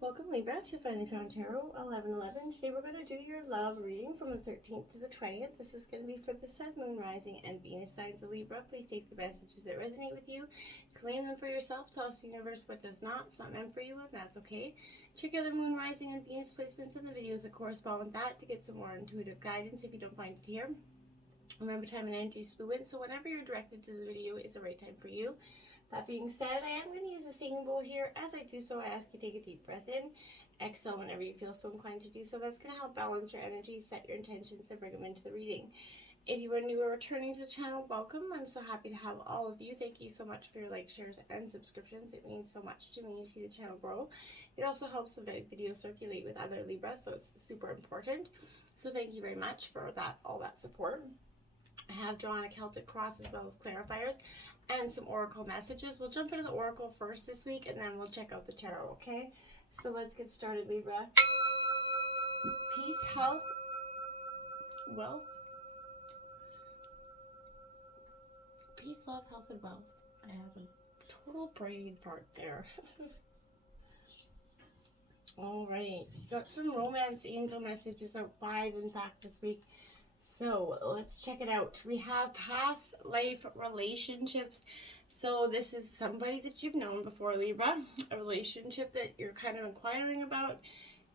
Welcome Libra to Finally Found Tarot 1111. Today we're going to do your love reading from the 13th to the 20th. This is going to be for the Sun, Moon, Rising, and Venus signs of Libra. Please take the messages that resonate with you, claim them for yourself, toss the universe what does not. It's not meant for you, and that's okay. Check out the Moon, Rising, and Venus placements in the videos that correspond with that to get some more intuitive guidance if you don't find it here. Remember, time and energy is fluid, so whenever you're directed to the video is the right time for you. That being said, I am going to use a singing bowl here. As I do so, I ask you to take a deep breath in. Exhale whenever you feel so inclined to do so. That's going to help balance your energy, set your intentions, and bring them into the reading. If you are new or returning to the channel, welcome. I'm so happy to have all of you. Thank you so much for your likes, shares, and subscriptions. It means so much to me to see the channel grow. It also helps the video circulate with other Libras, so it's super important. So thank you very much for all that support. I have drawn a Celtic cross as well as clarifiers and some oracle messages. We'll jump into the oracle first this week and then we'll check out the tarot, okay? So let's get started, Libra. Peace, health, wealth. Peace, love, health, and wealth. I have a total brain fart there. All right, got some romance angel messages out 5 in fact this week. So let's check it out. We have past life relationships. So this is somebody that you've known before, Libra, a relationship that you're kind of inquiring about.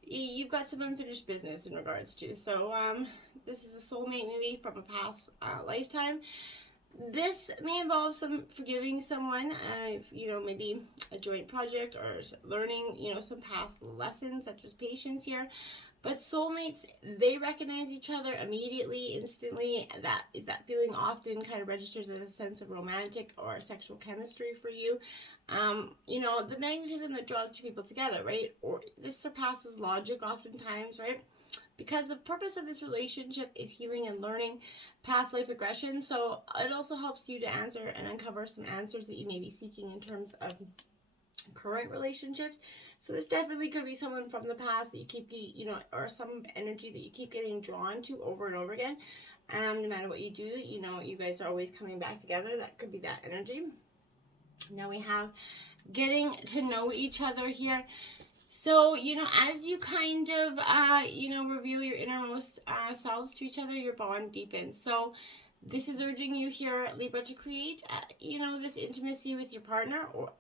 You've got some unfinished business in regards to. So this is a soulmate maybe from a past lifetime. This may involve some forgiving someone, maybe a joint project or learning, some past lessons such as patience here. But soulmates, they recognize each other immediately, instantly. That feeling often kind of registers as a sense of romantic or sexual chemistry for you. The magnetism that draws two people together, right? Or this surpasses logic oftentimes, right? Because the purpose of this relationship is healing and learning past life aggression. So it also helps you to answer and uncover some answers that you may be seeking in terms of current relationships. So this definitely could be someone from the past that you keep, or some energy that you keep getting drawn to over and over again. No matter what you do, you guys are always coming back together. That could be that energy. Now we have getting to know each other here. So, as you kind of, reveal your innermost selves to each other, your bond deepens. So this is urging you here, Libra, to create, this intimacy with your partner, or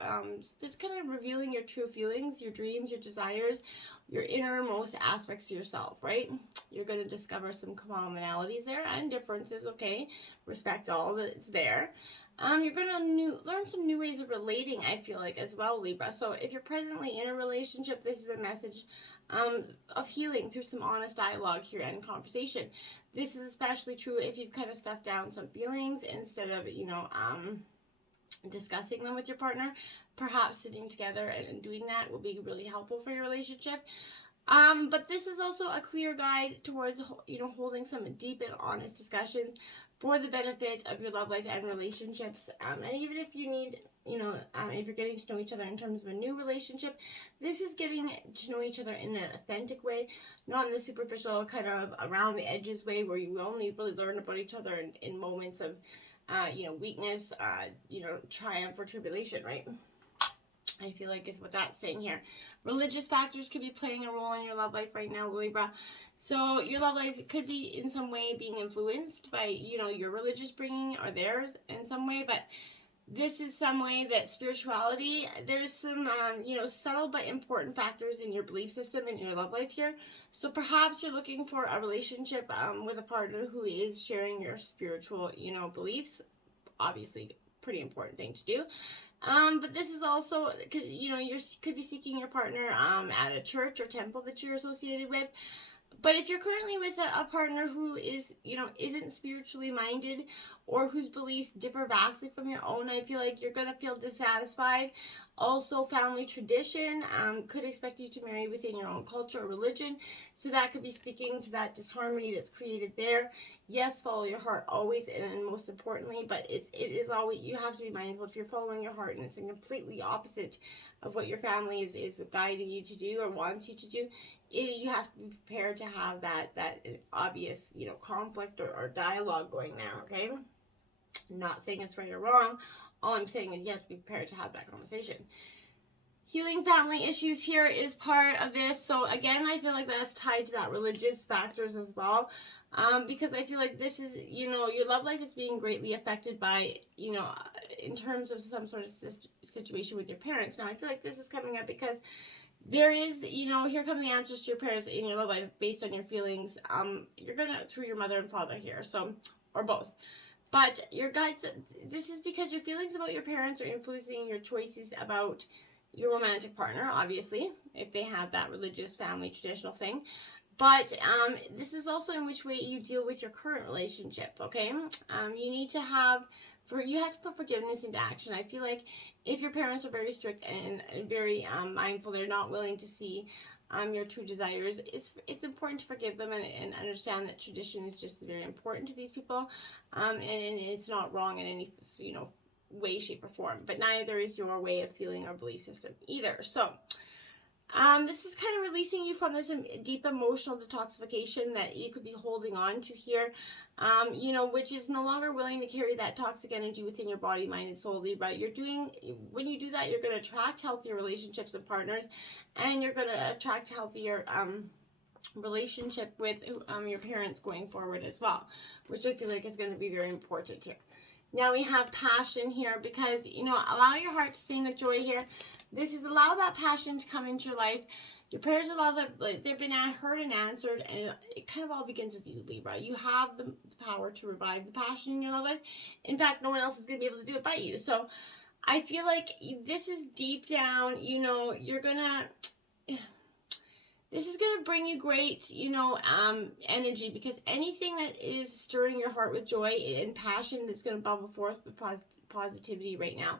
just kind of revealing your true feelings, your dreams, your desires, your innermost aspects of yourself, right? You're going to discover some commonalities there and differences, okay? Respect all that's there. You're going to learn some new ways of relating, I feel like, as well, Libra. So if you're presently in a relationship, this is a message of healing through some honest dialogue here and conversation. This is especially true if you've kind of stuffed down some feelings instead of, discussing them with your partner. Perhaps sitting together and doing that will be really helpful for your relationship. But this is also a clear guide towards, holding some deep and honest discussions for the benefit of your love life and relationships. And even if you need, if you're getting to know each other in terms of a new relationship, this is getting to know each other in an authentic way, not in the superficial kind of around the edges way where you only really learn about each other in moments of, weakness, triumph or tribulation, right? I feel like is what that's saying here. Religious factors could be playing a role in your love life right now, Libra. So your love life could be in some way being influenced by, your religious bringing or theirs in some way. But this is some way that spirituality, there's some, subtle but important factors in your belief system and your love life here. So perhaps you're looking for a relationship with a partner who is sharing your spiritual, beliefs. Obviously, pretty important thing to do. But this is also, you could be seeking your partner at a church or temple that you're associated with. But if you're currently with a partner who is, isn't spiritually minded or whose beliefs differ vastly from your own, I feel like you're going to feel dissatisfied. Also, family tradition could expect you to marry within your own culture or religion. So that could be speaking to that disharmony that's created there. Yes, follow your heart always, and most importantly, but it is always, you have to be mindful if you're following your heart and it's completely opposite of what your family is guiding you to do or wants you to do. You have to be prepared to have that obvious, conflict or dialogue going there, okay? I'm not saying it's right or wrong. All I'm saying is you have to be prepared to have that conversation. Healing family issues here is part of this. So again, I feel like that's tied to that religious factors as well. Because I feel like this is, you know, your love life is being greatly affected by, you know, in terms of some sort of situation with your parents. Now, I feel like this is coming up because there is, you know, here come the answers to your prayers in your love life based on your feelings. You're gonna, through your mother and father here, so, or both. But your guides, this is because your feelings about your parents are influencing your choices about your romantic partner, obviously, if they have that religious family traditional thing. But this is also in which way you deal with your current relationship, okay? You need to have, you have to put forgiveness into action. I feel like if your parents are very strict and very mindful, they're not willing to see your true desires, it's important to forgive them and understand that tradition is just very important to these people, and it's not wrong in any, you know, way, shape, or form, but neither is your way of feeling or belief system either. So this is kind of releasing you from this deep emotional detoxification that you could be holding on to here, you know, which is no longer willing to carry that toxic energy within your body, mind, and soul, Libra. When you do that, you're going to attract healthier relationships and partners, and you're going to attract healthier relationship with your parents going forward as well, which I feel like is going to be very important here. Now we have passion here because, you know, allow your heart to sing with joy here. This is allow that passion to come into your life. Your prayers of love, they've been heard and answered, and it kind of all begins with you, Libra. You have the power to revive the passion in your love life. In fact, no one else is going to be able to do it but you. So I feel like this is deep down, you know, this is going to bring you great, you know, energy, because anything that is stirring your heart with joy and passion that's going to bubble forth with positivity right now,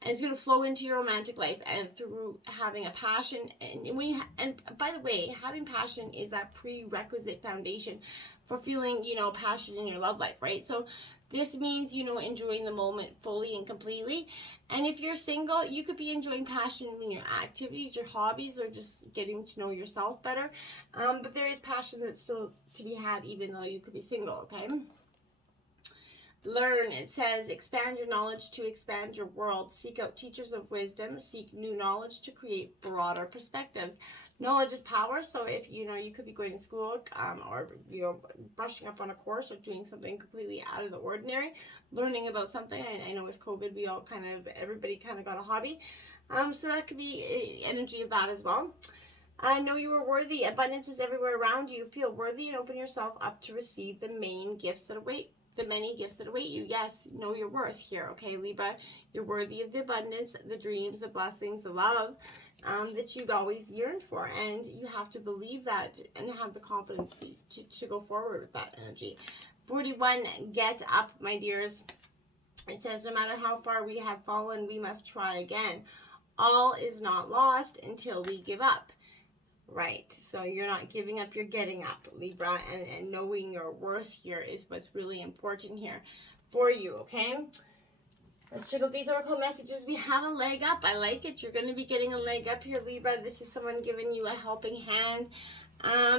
and it's going to flow into your romantic life and through having a passion. And by the way, having passion is that prerequisite foundation for feeling, you know, passion in your love life, right? So this means, you know, enjoying the moment fully and completely. And if you're single, you could be enjoying passion in your activities, your hobbies, or just getting to know yourself better. But there is passion that's still to be had even though you could be single, okay? Learn, it says, expand your knowledge to expand your world. Seek out teachers of wisdom. Seek new knowledge to create broader perspectives. Knowledge is power, so if, you know, you could be going to school or, you know, brushing up on a course or doing something completely out of the ordinary, learning about something. I know with COVID, everybody kind of got a hobby. So that could be energy of that as well. Know you are worthy. Abundance is everywhere around you. Feel worthy and open yourself up to receive the many gifts that await you. Yes, know your worth here, okay, Libra? You're worthy of the abundance, the dreams, the blessings, the love that you've always yearned for, and you have to believe that and have the confidence to go forward with that energy. 41, get up, my dears. It says, no matter how far we have fallen, we must try again. All is not lost until we give up. Right, so you're not giving up, you're getting up, Libra, and knowing your worth here is what's really important here for you, okay? Let's check out these oracle messages. We have a leg up. I like it. You're going to be getting a leg up here, Libra. This is someone giving you a helping hand.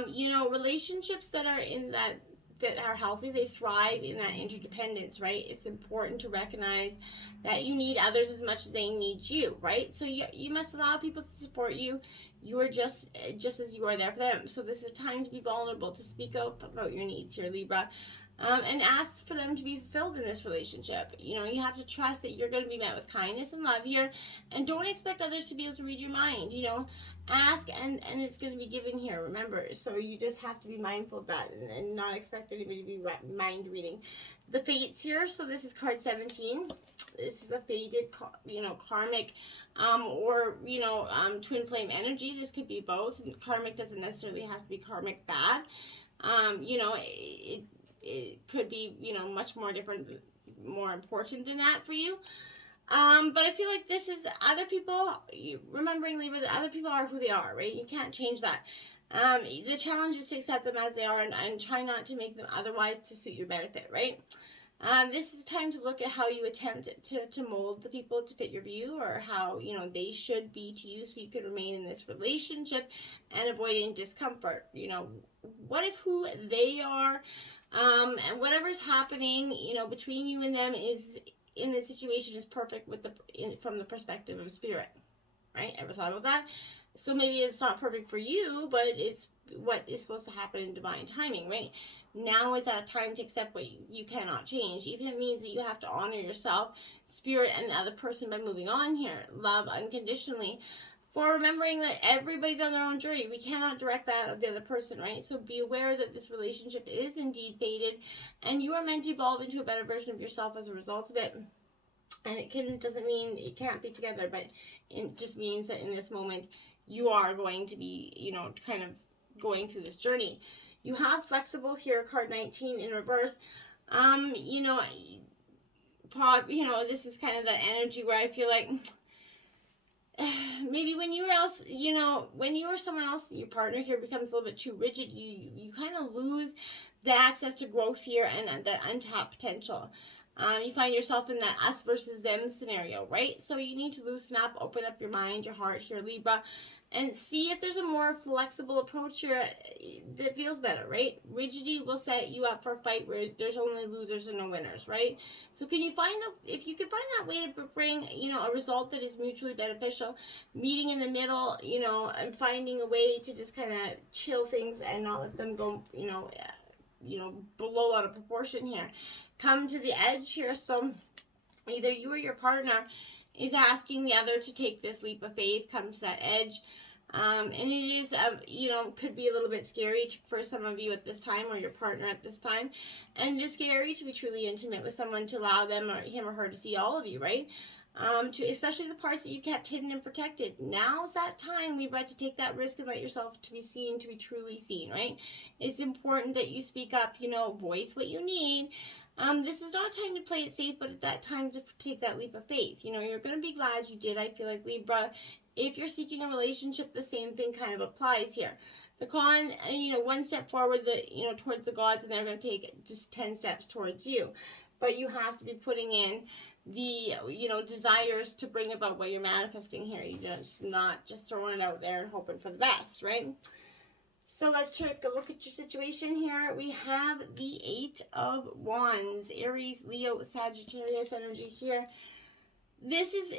You know, relationships that are in that are healthy, they thrive in that interdependence, right? It's important to recognize that you need others as much as they need you, right? So you must allow people to support you. You are just as you are there for them. So this is a time to be vulnerable, to speak up about your needs here, Libra. And ask for them to be fulfilled in this relationship. You know, you have to trust that you're going to be met with kindness and love here, and don't expect others to be able to read your mind. You know, ask and it's going to be given here, remember. So you just have to be mindful of that and not expect anybody to be mind reading. The fates here, so this is card 17. This is a fated, you know, karmic or, you know, twin flame energy. This could be both. Karmic doesn't necessarily have to be karmic bad. You know, it could be, you know, much more different, more important than that for you. But I feel like this is other people, remembering, Libra, that other people are who they are, right? You can't change that. The challenge is to accept them as they are and try not to make them otherwise to suit your benefit, right? This is time to look at how you attempt to mold the people to fit your view, or how, you know, they should be to you, so you can remain in this relationship and avoid any discomfort. You know, what if who they are and whatever's happening, you know, between you and them is in this situation is perfect from the perspective of spirit, right? Ever thought about that? So maybe it's not perfect for you, but it's what is supposed to happen in divine timing, right? Now is that time to accept what you cannot change, even if it means that you have to honor yourself, spirit, and the other person by moving on here. Love unconditionally. For remembering that everybody's on their own journey. We cannot direct that of the other person, right? So be aware that this relationship is indeed fated, and you are meant to evolve into a better version of yourself as a result of it. And it doesn't mean it can't be together, but it just means that in this moment, you are going to be, kind of going through this journey. You have flexible here, card 19 in reverse. This is kind of that energy where I feel like maybe when you were someone else, your partner here becomes a little bit too rigid, you kind of lose the access to growth here and the untapped potential. You find yourself in that us versus them scenario, right? So you need to loosen up, open up your mind, your heart here, Libra, and see if there's a more flexible approach here that feels better, right? Rigidity will set you up for a fight where there's only losers and no winners, right? So if you can find that way to bring, a result that is mutually beneficial, meeting in the middle, and finding a way to just kind of chill things and not let them go, blow out of proportion here. Come to the edge here. So either you or your partner is asking the other to take this leap of faith, come to that edge. And it is, could be a little bit scary for some of you at this time, or your partner at this time. And it is scary to be truly intimate with someone, to allow them or him or her to see all of you, right? Especially the parts that you kept hidden and protected. Now's that time, Libra, to take that risk and let yourself to be seen, to be truly seen, right? It's important that you speak up, voice what you need. This is not a time to play it safe, but at that time to take that leap of faith. You're going to be glad you did, I feel like, Libra. If you're seeking a relationship, the same thing kind of applies here. The con, one step forward, towards the gods, and they're going to take just 10 steps towards you. But you have to be putting in the, desires to bring about what you're manifesting here. You're just not just throwing it out there and hoping for the best, right? So let's take a look at your situation here. We have the 8 of Wands, Aries, Leo, Sagittarius energy here. This is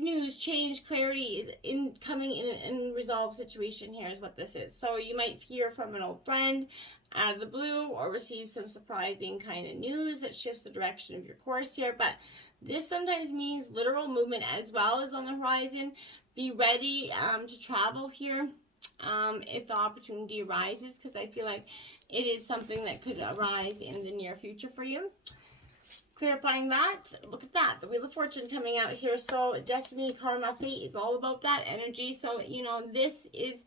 news, change, clarity is coming in a resolved situation here is what this is. So you might hear from an old friend out of the blue, or receive some surprising kind of news that shifts the direction of your course here. But this sometimes means literal movement as well as on the horizon. Be ready to travel here if the opportunity arises, because I feel like it is something that could arise in the near future for you. Clarifying that, look at that, the Wheel of Fortune coming out here. So destiny, karma, fate is all about that energy. So, this is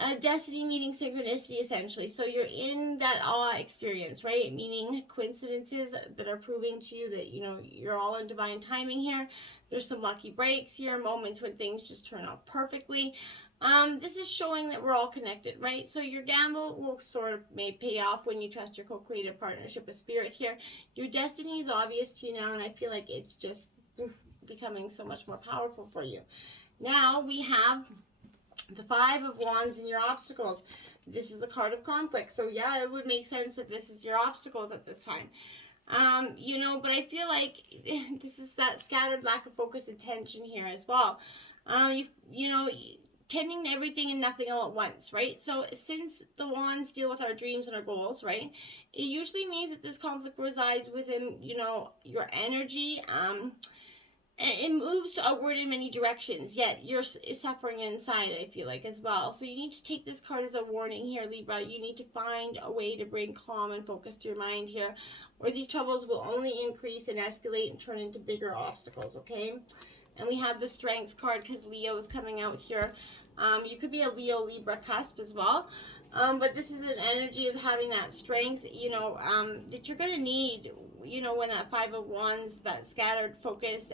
a destiny meeting synchronicity, essentially. So you're in that awe experience, right? Meaning coincidences that are proving to you that, you're all in divine timing here. There's some lucky breaks here, moments when things just turn out perfectly. This is showing that we're all connected, right? So your gamble will sort of may pay off when you trust your co-creative partnership with spirit here. Your destiny is obvious to you now, and I feel like it's just becoming so much more powerful for you. Now we have the 5 of Wands and your obstacles. This is a card of conflict. So yeah, it would make sense that this is your obstacles at this time. But I feel like this is that scattered lack of focus and attention here as well. Tending to everything and nothing all at once, right? So since the wands deal with our dreams and our goals, right, it usually means that this conflict resides within, your energy. It moves outward in many directions, yet you're suffering inside, I feel like, as well. So you need to take this card as a warning here, Libra. You need to find a way to bring calm and focus to your mind here, or these troubles will only increase and escalate and turn into bigger obstacles, okay? And we have the Strength card because Leo is coming out here. You could be a Leo-Libra cusp as well. But this is an energy of having that strength, that you're going to need, when that 5 of Wands, that scattered focus,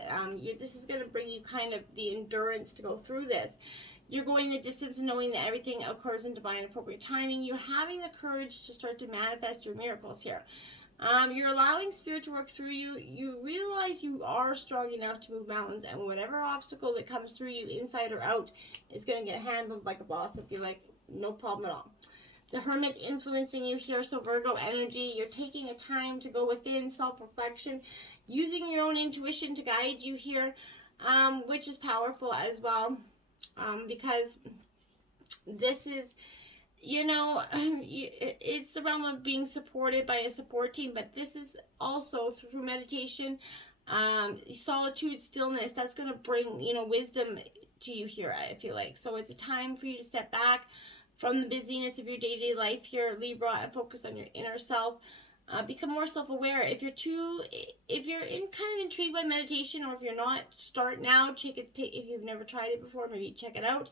this is going to bring you kind of the endurance to go through this. You're going the distance, knowing that everything occurs in divine appropriate timing. You're having the courage to start to manifest your miracles here. You're allowing spirit to work through you. You realize you are strong enough to move mountains, and whatever obstacle that comes through you, inside or out, is going to get handled like a boss. I feel like no problem at all. The Hermit influencing you here, so Virgo energy. You're taking a time to go within, self-reflection, using your own intuition to guide you here. which is powerful as well, because this is, it's the realm of being supported by a support team, but this is also through meditation, solitude, stillness, that's going to bring, wisdom to you here, I feel like. So it's a time for you to step back from the busyness of your day-to-day life here, Libra, and focus on your inner self. Become more self-aware. If you're kind of intrigued by meditation, or if you're not, start now. If you've never tried it before, maybe check it out.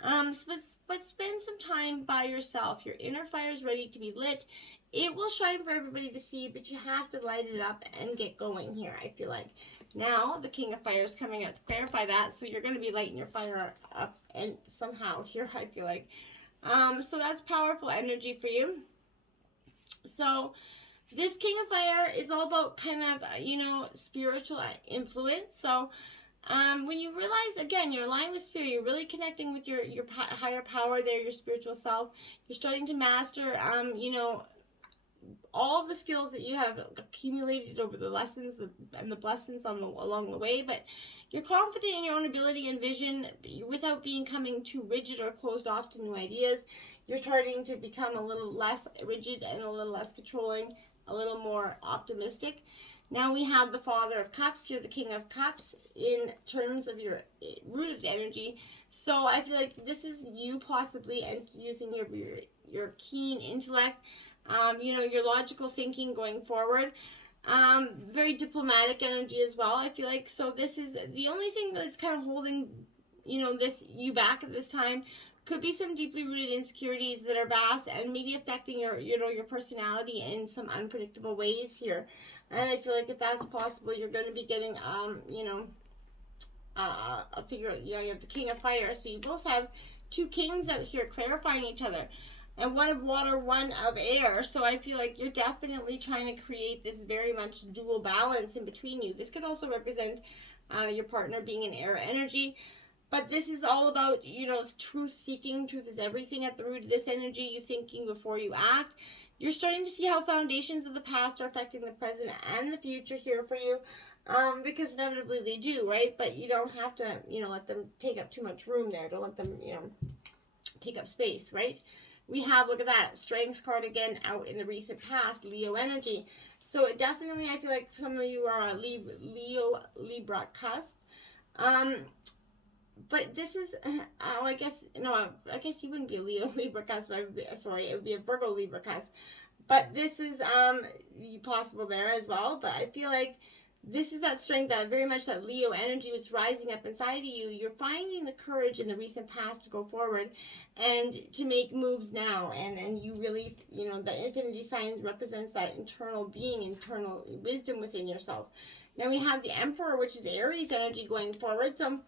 But spend some time by yourself. Your inner fire is ready to be lit. It will shine for everybody to see, but you have to light it up and get going here, I feel like. Now, the King of Fire is coming out to clarify that, so you're going to be lighting your fire up and somehow here, I feel like. So that's powerful energy for you. So this King of Fire is all about kind of, spiritual influence. So when you realize, again, you're aligned with spirit, you're really connecting with your higher power there, your spiritual self, you're starting to master, all of the skills that you have accumulated over the lessons and the blessings along the way, but you're confident in your own ability and vision without becoming too rigid or closed off to new ideas. You're starting to become a little less rigid and a little less controlling, a little more optimistic. Now we have the Father of Cups here, the King of Cups, in terms of your rooted energy. So I feel like this is you possibly, and using your keen intellect, your logical thinking going forward. Very diplomatic energy as well, I feel like. So this is the only thing that's kind of holding, you back at this time. Could be some deeply rooted insecurities that are vast and maybe affecting your personality in some unpredictable ways here. And I feel like if that's possible, you're going to be getting, a figure, you have the King of Fire. So you both have two kings out here clarifying each other. And one of water, one of air. So I feel like you're definitely trying to create this very much dual balance in between you. This could also represent your partner being an air energy. But this is all about, truth seeking. Truth is everything at the root of this energy. You thinking before you act. You're starting to see how foundations of the past are affecting the present and the future here for you. Because inevitably they do, right? But you don't have to, let them take up too much room there. Don't let them, take up space, right? We have, look at that, Strength card again out in the recent past, Leo energy. So it definitely, I feel like some of you are a Libra cusp. But this is, I guess you wouldn't be a Libra cusp. It would be a Virgo Libra cusp. But this is possible there as well. But I feel like this is that strength, that very much that Leo energy was rising up inside of you. You're finding the courage in the recent past to go forward and to make moves now. And you really, the infinity sign represents that internal being, internal wisdom within yourself. Now we have the Emperor, which is Aries energy going forward. So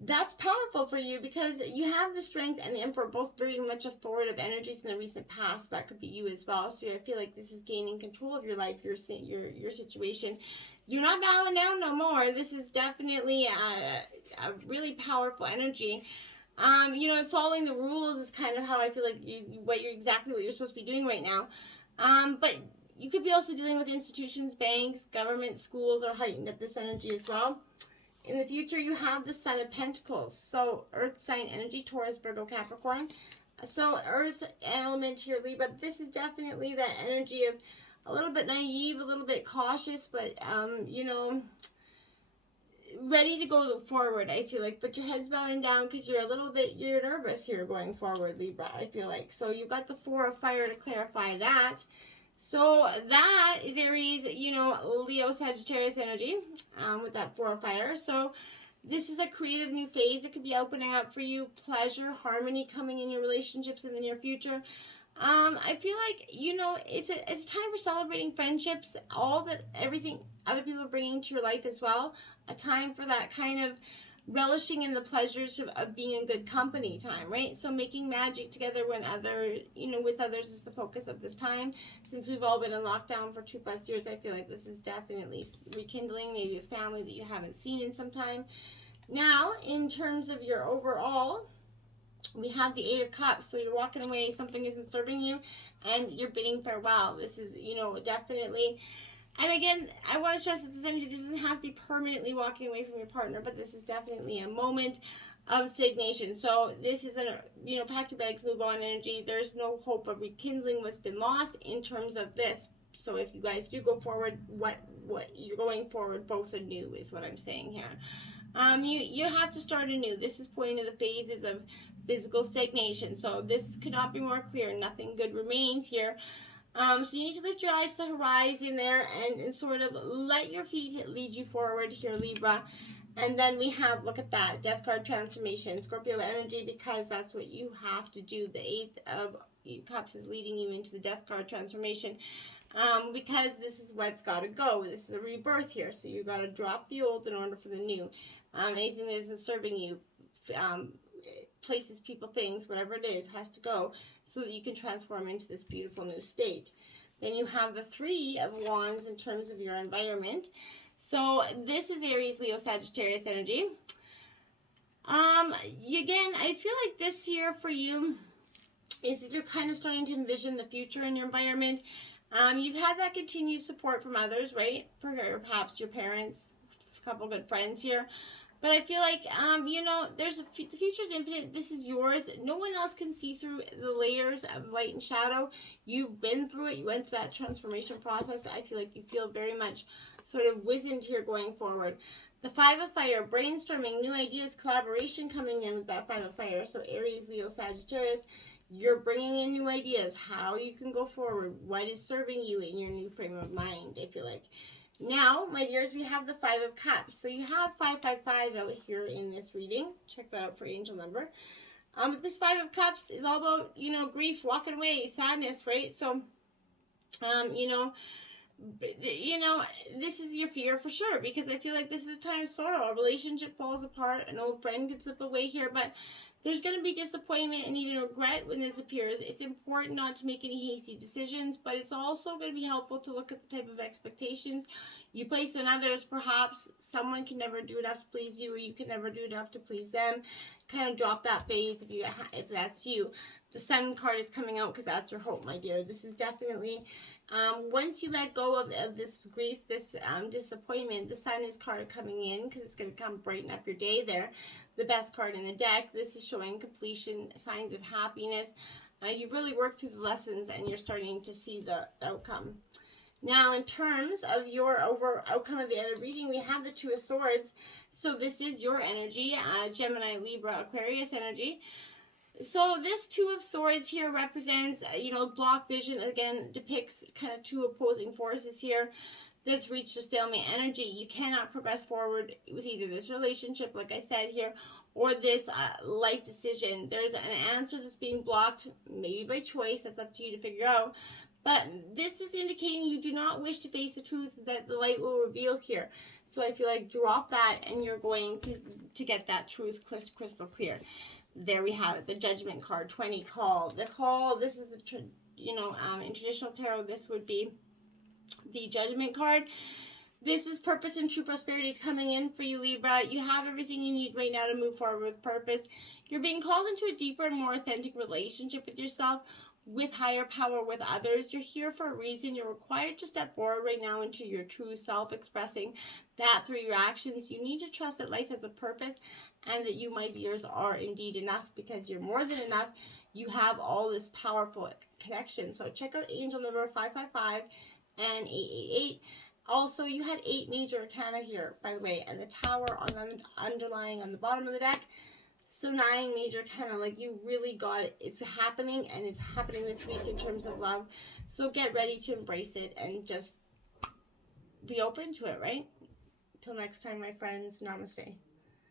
that's powerful for you because you have the Strength and the Emperor, both very much authoritative energies in the recent past. That could be you as well. So I feel like this is gaining control of your life, your situation. You're not bowing down no more. This is definitely a really powerful energy. Following the rules is kind of how I feel like exactly what you're supposed to be doing right now. But you could be also dealing with institutions, banks, government, schools are heightened at this energy as well. In the future, you have the Sun of Pentacles. So, Earth sign energy, Taurus, Virgo, Capricorn. So, Earth element here, Libra. This is definitely that energy of a little bit naive, a little bit cautious, but, ready to go forward, I feel like. But your head's bowing down because you're nervous here going forward, Libra, I feel like. So, you've got the Four of Fire to clarify that. So that is Aries, Leo, Sagittarius energy with that Four of Fire. So this is a creative new phase. It could be opening up for you, pleasure, harmony coming in your relationships in the near future. I feel like, it's time for celebrating friendships, everything other people are bringing to your life as well. A time for that kind of relishing in the pleasures of being in good company time, right? So making magic together with others is the focus of this time. Since we've all been in lockdown for 2+ years, I feel like this is definitely rekindling maybe a family that you haven't seen in some time. Now, in terms of your overall, we have the Eight of Cups. So you're walking away, something isn't serving you, and you're bidding farewell. This is, definitely And again, I want to stress that this energy doesn't have to be permanently walking away from your partner, but this is definitely a moment of stagnation. So this is a, pack your bags, move on energy. There's no hope of rekindling what's been lost in terms of this. So if you guys do go forward, what you're going forward, both anew is what I'm saying here. You have to start anew. This is pointing to the phases of physical stagnation. So this could not be more clear. Nothing good remains here. So you need to lift your eyes to the horizon there and sort of let your feet lead you forward here, Libra. And then we have, look at that, Death card transformation, Scorpio energy, because that's what you have to do. The 8th of Cups is leading you into the Death card transformation. Because this is what's got to go. This is a rebirth here. So you got to drop the old in order for the new. Anything that isn't serving you, places, people, things, whatever it is, has to go so that you can transform into this beautiful new state. Then you have the 3 of Wands in terms of your environment. So this is Aries, Leo, Sagittarius energy. Again, I feel like this year for you is that you're kind of starting to envision the future in your environment. You've had that continued support from others, right? Perhaps your parents, a couple good friends here. But I feel like, the future's infinite. This is yours. No one else can see through the layers of light and shadow. You've been through it. You went through that transformation process. I feel like you feel very much sort of wizened here going forward. The 5 of Fire, brainstorming, new ideas, collaboration coming in with that 5 of Fire. So Aries, Leo, Sagittarius, you're bringing in new ideas, how you can go forward, what is serving you in your new frame of mind, I feel like. Now, my dears, we have the 5 of Cups. So you have 555 out here in this reading. Check that out for angel number. This 5 of Cups is all about, grief, walking away, sadness, right? So, this is your fear for sure, because I feel like this is a time of sorrow. A relationship falls apart, an old friend could slip away here, but there's going to be disappointment and even regret when this appears. It's important not to make any hasty decisions, but it's also going to be helpful to look at the type of expectations you place on others. Perhaps someone can never do enough to please you, or you can never do enough to please them. Kind of drop that phase if that's you. The Sun card is coming out because that's your hope, my dear. This is definitely, once you let go of this grief, this disappointment, the Sun is card coming in because it's going to come brighten up your day there. The best card in the deck. This is showing completion, signs of happiness. You've really worked through the lessons and you're starting to see the outcome. Now, in terms of your outcome of the end of reading, we have the 2 of Swords. So this is your energy, Gemini, Libra, Aquarius energy. So this 2 of Swords here represents, block vision. Again, depicts kind of 2 opposing forces here that's reached a stalemate energy. You cannot progress forward with either this relationship, like I said here, or this life decision. There's an answer that's being blocked, maybe by choice. That's up to you to figure out. But this is indicating you do not wish to face the truth that the light will reveal here. So I feel like drop that and you're going to get that truth crystal clear. There we have it, the Judgment card, 20, call. The call, this is the, in traditional tarot, this would be the Judgment card. This is purpose and true prosperity is coming in for you, Libra. You have everything you need right now to move forward with purpose. You're being called into a deeper and more authentic relationship with yourself, with higher power, with others. You're here for a reason. You're required to step forward right now into your true self, expressing that through your actions. You need to trust that life has a purpose and that you, my dears, are indeed enough, because you're more than enough. You have all this powerful connection. So check out angel number 555 and 888. Also, you had 8 major arcana here, by the way, and the Tower underlying on the bottom of the deck. So 9 major arcana, like you really got it. It's happening, and it's happening this week in terms of love. So get ready to embrace it and just be open to it, right? Till next time, my friends, namaste.